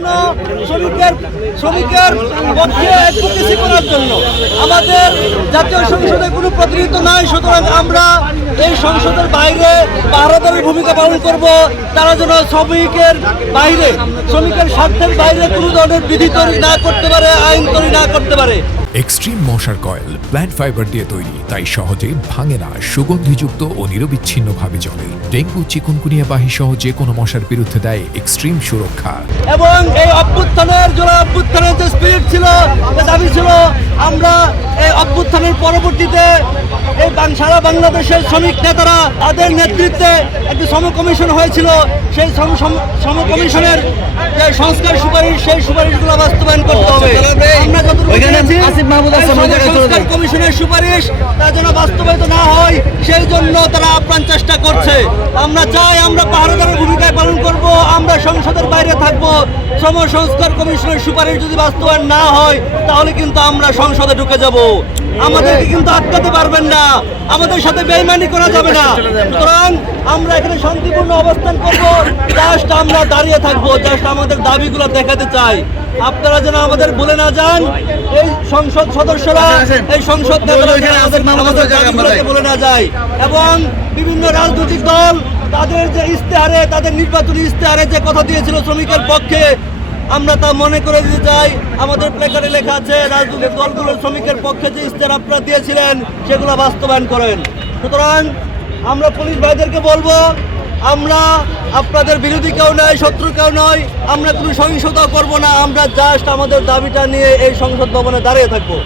জন্য, শ্রমিকের পক্ষে অ্যাডভোকেসি করার জন্য। আমাদের জাতীয় সংসদে কোনো প্রতিনিধিত্ব নাই, সুতরাং আমরা এই সংসদের বাইরে পাহারাদারের ভূমিকা পালন করব। তারা যেন শ্রমিকের স্বার্থের বাইরে কোনো ধরনের বিধি তৈরি না করতে পারে, আইন তৈরি না করতে পারে। এক্সট্রিম মশার কয়েল প্ল্যান্ট ফাইবার দিয়ে তৈরি, তাই সহজে ভাঙে না, সুগন্ধিযুক্ত ও নিরবিচ্ছিন্নভাবে জ্বলে। ডেঙ্গু, চিকুনগুনিয়া বাহি সহ যে কোনো মশার বিরুদ্ধে দেয় এক্সট্রিম সুরক্ষা। এবং এই জোড়া অভ্যুত্থানের যে স্পিরিট ছিল, দাবি ছিল, আমরা এই অভ্যুত্থানের পরবর্তীতে এই সারা বাংলাদেশের শ্রমিক নেতারা তাদের নেতৃত্বে একটি সম কমিশন হয়েছিল। সেই সম কমিশনের যে সংস্কার সুপারিশ, সেই সুপারিশগুলো বাস্তবায়ন করতে হবে। আমরা যতটুকু সংস্কার কমিশনের সুপারিশ তা যেন বাস্তবায়িত না হয়, সেই জন্য তারা আপ্রাণ চেষ্টা করছে। আমরা চাই আমরা পাহারাদারের ভূমিকায় পালন করব, আমরা সংসদের বাইরে থাকব। শ্রম সংস্কার কমিশনের সুপারিশ যদি বাস্তবায়ন না হয়, তাহলে কিন্তু আমরা সংসদে ঢুকে যাব। আমাদেরকে কিন্তু আটকাতে পারবেন না, আমাদের সাথে বেইমানি করা যাবে না। সুতরাং আমরা এখানে শান্তিপূর্ণ অবস্থান করব, জাস্ট আমরা দাঁড়িয়ে থাকবো, জাস্ট আমাদের দাবিগুলো দেখাতে চাই। আপনারা যেন আমাদের বলে না যান, এই সংসদ সদস্যরা, এই সংসদ আমাদের দাবিগুলোকে বলে না যায়। এবং বিভিন্ন রাজনৈতিক দল তাদের যে ইশতেহারে, তাদের নির্বাচনী ইশতেহারে যে কথা দিয়েছিল শ্রমিকের পক্ষে, আমরা তা মনে করে দিতে চাই। আমাদের প্লেকার্ডে লেখা আছে, রাজনৈতিক দলগুলোর শ্রমিকের পক্ষে যে ইশতেহার আপনারা দিয়েছিলেন সেগুলো বাস্তবায়ন করেন। সুতরাং আমরা পুলিশ ভাইদেরকে বলবো, আমরা আপনাদের বিরোধী কেউ নয়, শত্রু কেউ নয়, আমরা কোনো সহিংসতা করব না। আমরা জাস্ট আমাদের দাবিটা নিয়ে এই সংসদ ভবনে দাঁড়িয়ে থাকবো।